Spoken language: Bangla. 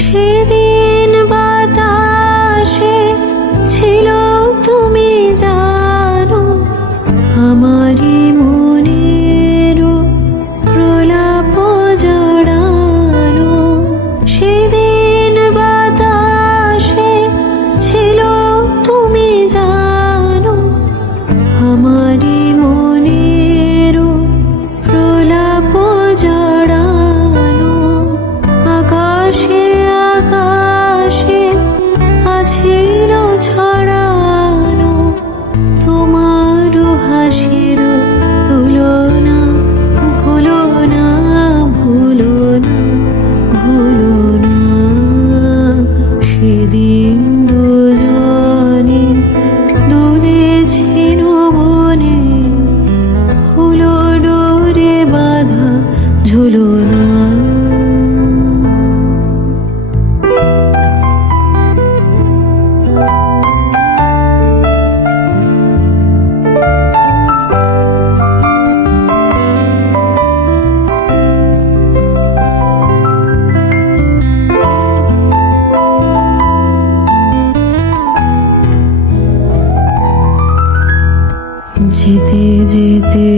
সেদিন বাতাসে ছিল তুমি জানো, আমারই মনের প্রলাপ জড়ানো। সেদিন বাতাসে ছিল তুমি জানো, আমারই মনের প্রলাপ জড়ানো। আকাশে আকাশে আছিল ছড়ানো তোমার হাসির তুলনা। ভুলো না, ভুলো না, ভুলো না, সেদিন দুজনে দুলেছিল বনে, হলো ডোরে বাঁধা ঝুলনা। যেতে যেতে